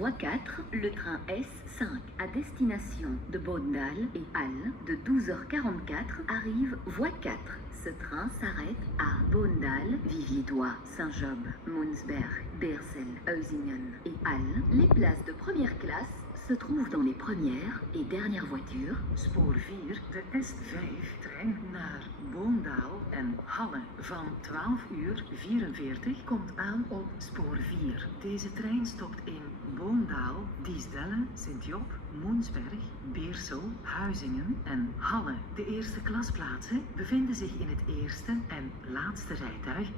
Voie 4, le train S5 à destination de Boondal et Halle de 12h44 arrive voie 4. Ce train s'arrête à Boondal, Vivier-Dois, Saint-Job, Moensberg, Beersel, Huizingen et Halle. Les places de première classe se trouvent dans les premières et dernières voitures. Spoor 4, de S5-trein naar Boondaal en Halle van 12:44 komt aan op spoor 4. Deze trein stopt in Boondaal, Diestelle, Sint-Job, Moensberg, Beersel, Huizingen en Halle. De eerste klasplaatsen bevinden zich in het eerste en laatste rijtuig.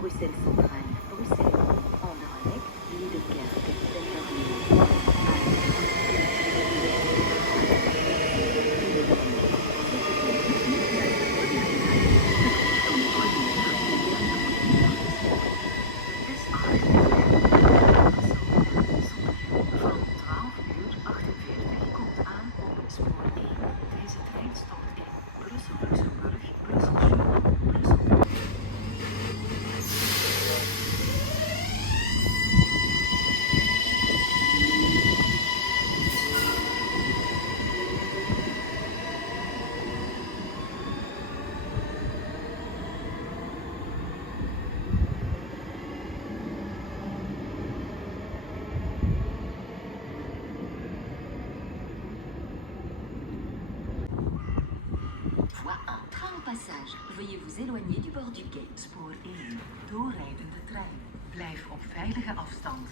Bruxelles Centrale, Bruxelles, Anderlecht, Liedekerk, Dendermonde, passage. Veuillez vous éloigner du bord du quai. Spoor 1, doorrijdende trein. Blijf op veilige afstand.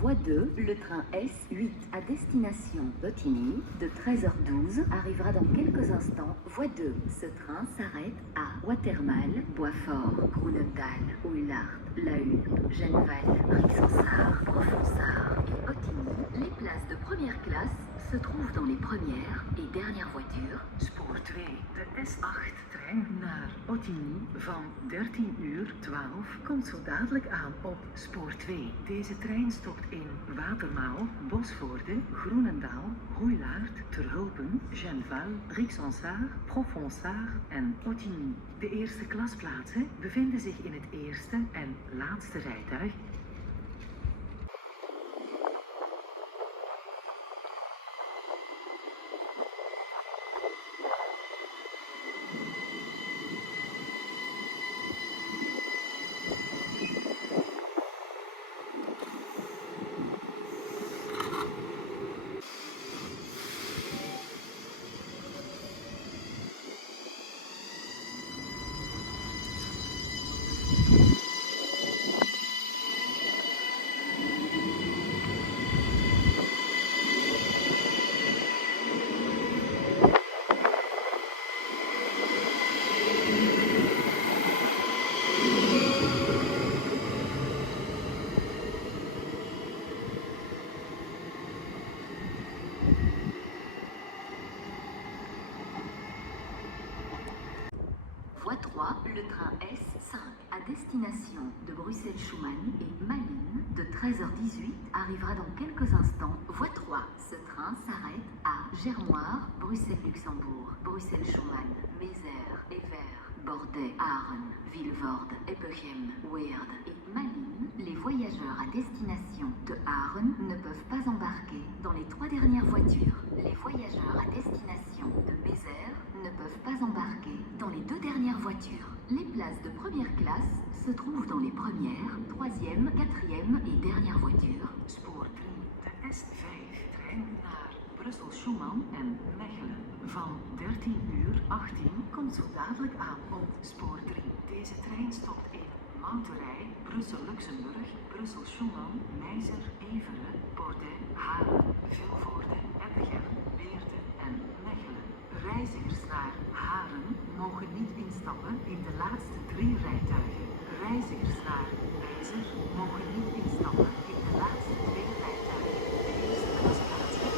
Voie 2, le train S8 à destination d'Ottigny de 13h12 arrivera dans quelques instants. Voie 2, ce train s'arrête à Watermal, Boisfort, Groenendaal, Oulaart, Lahulle, Genval, Rixensart, Profonsart et Ottigny. Les places de première classe se trouvent dans les premières et dernières voitures. Spoor 2, de S8-trein naar Ottigny van 13:12 komt zo dadelijk aan op spoor 2. Deze trein stopt in Watermaal, Bosvoorde, Groenendaal, Hoeilaart, Terhulpen, Genval, Rixensart, Profonsart en Ottigny. De eerste klasplaatsen bevinden zich in het eerste en laatste rijtuig. Voie 3, le train S5 à destination de Bruxelles-Schumann et Malines de 13h18 arrivera dans quelques instants. Voie 3, ce train s'arrête à Germoire, Bruxelles-Luxembourg, Bruxelles-Schumann, Mézère, Evere, Bordet, Aaren, Vilvoorde, Eppegem, Weerde et Malines. Les voyageurs à destination de Aaren ne peuvent pas embarquer dans les 3 dernières voitures. Les voyageurs à destination de Mézère ne peuvent pas embarquer dans les 2 dernières voitures. Les places de première classe se trouvent dans les premières, troisième, quatrième et dernières voitures. Spoor 3, de S5 trein naar Brussel-Schumann en Mechelen. Van 13:18 komt zo dadelijk aan op spoor 3. Deze trein stopt in Mouterij, Brussel-Luxemburg, Brussel-Schumann, Meizer, Evere, Bordet, Haren, Vilvoorde, Eppegem, Weerde en Mechelen. Reizigers naar Haren mogen niet instappen in de laatste 3 rijtuigen. Reizigers naar Meizer mogen niet instappen in de laatste 2 rijtuigen. De eerste klasplaatsen.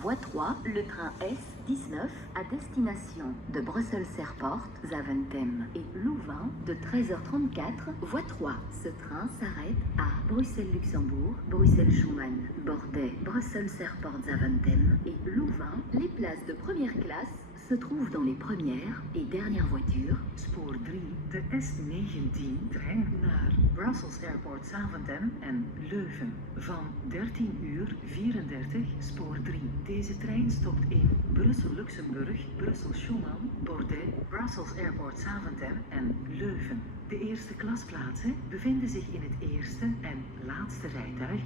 Voie 3, le train S19 à destination de Bruxelles-Airport, Zaventem et Louvain de 13h34. Voie 3, ce train s'arrête à Bruxelles-Luxembourg, Bruxelles-Schumann, Bordet, Bruxelles-Airport, Zaventem et Louvain. Les places de première classe se trouvent dans les premières et dernières voitures. Spoor 3, de S19 trein naar Brussels Airport Zaventem en Leuven. Van 13:34 spoor 3. Deze trein stopt in Brussel-Luxemburg, Brussel-Schumann, Bordet, Brussels Airport Zaventem en Leuven. De eerste klasplaatsen bevinden zich in het eerste en laatste rijtuig.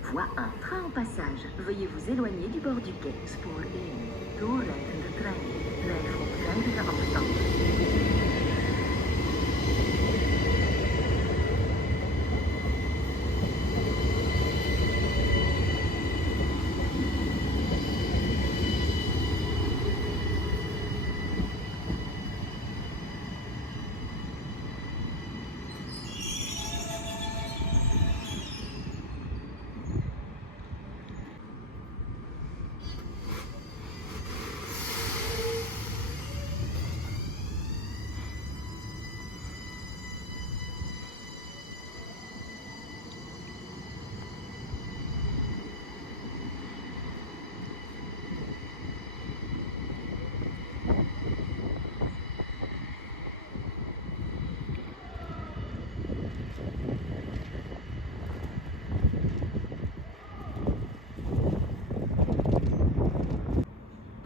Voie 1, train en passage. Veuillez vous éloigner du bord du quai. Spoor 1, doorrijdende trein. Blijf op veilige afstand.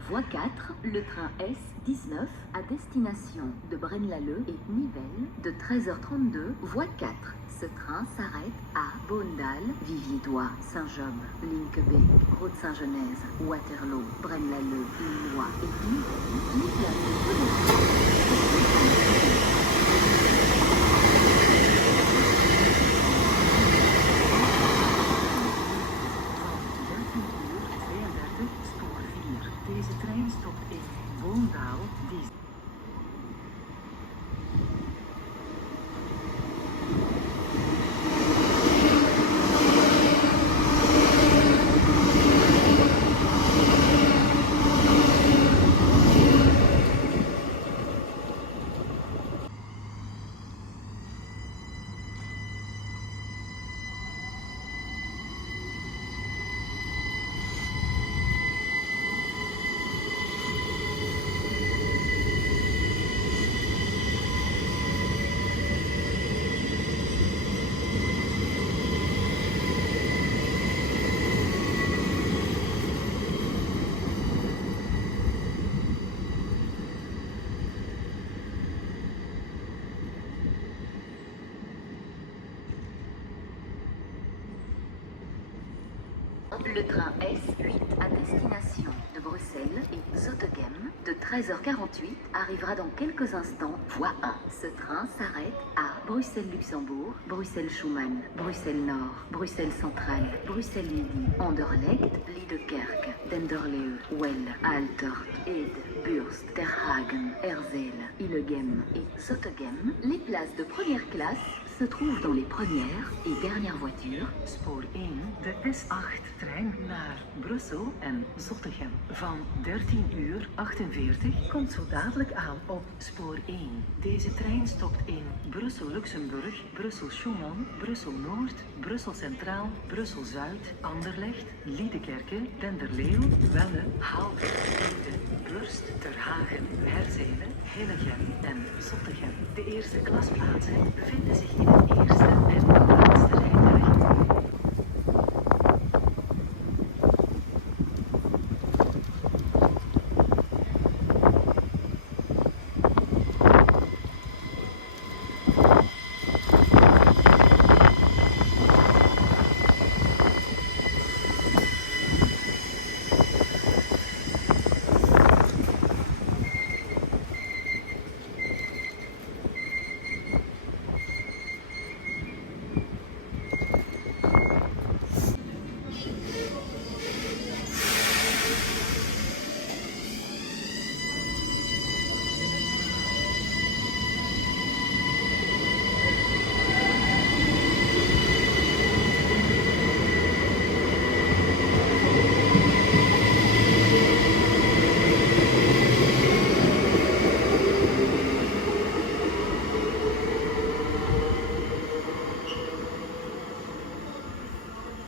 Voie 4, le train S19 à destination de Braine-l'Alleud et Nivelles de 13h32. Voie 4, ce train s'arrête à Boondal, Vivier-Doigt, Saint-Job, Linkebeek, Groot-Saint-Genèse, Waterloo, Braine-l'Alleud, Lillois et Nivelles. Les places de première Deze trein stopt in Boondaal, die... le train S8 à destination de Bruxelles et Zottegem de 13h48 arrivera dans quelques instants, voie 1. Ce train s'arrête à Bruxelles-Luxembourg, Bruxelles-Schumann, Bruxelles-Nord, Bruxelles Centrale, Bruxelles-Midi, Anderlecht, Liedekerke, Denderleeuw, Well, Aalterst, Ede, Burst, Ter Hagen, Herzeel, Illegem et Zottegem. Les places de première classe se trouvent dans les premières et dernières voitures. Spoor 1, de S8-trein naar Brussel en Zottegem. Van 13 uur 48 komt zo dadelijk aan op spoor 1. Deze trein stopt in Brussel-Luxemburg, Brussel-Schumann, Brussel-Noord, Brussel Centraal, Brussel-Zuid, Anderlecht, Liedekerke, Denderleeuw, Welle, Halte, Ede, Burst, Ter Hagen, Herzele, Hillegem en Zottegem. De eerste klasplaatsen bevinden zich in het eerste en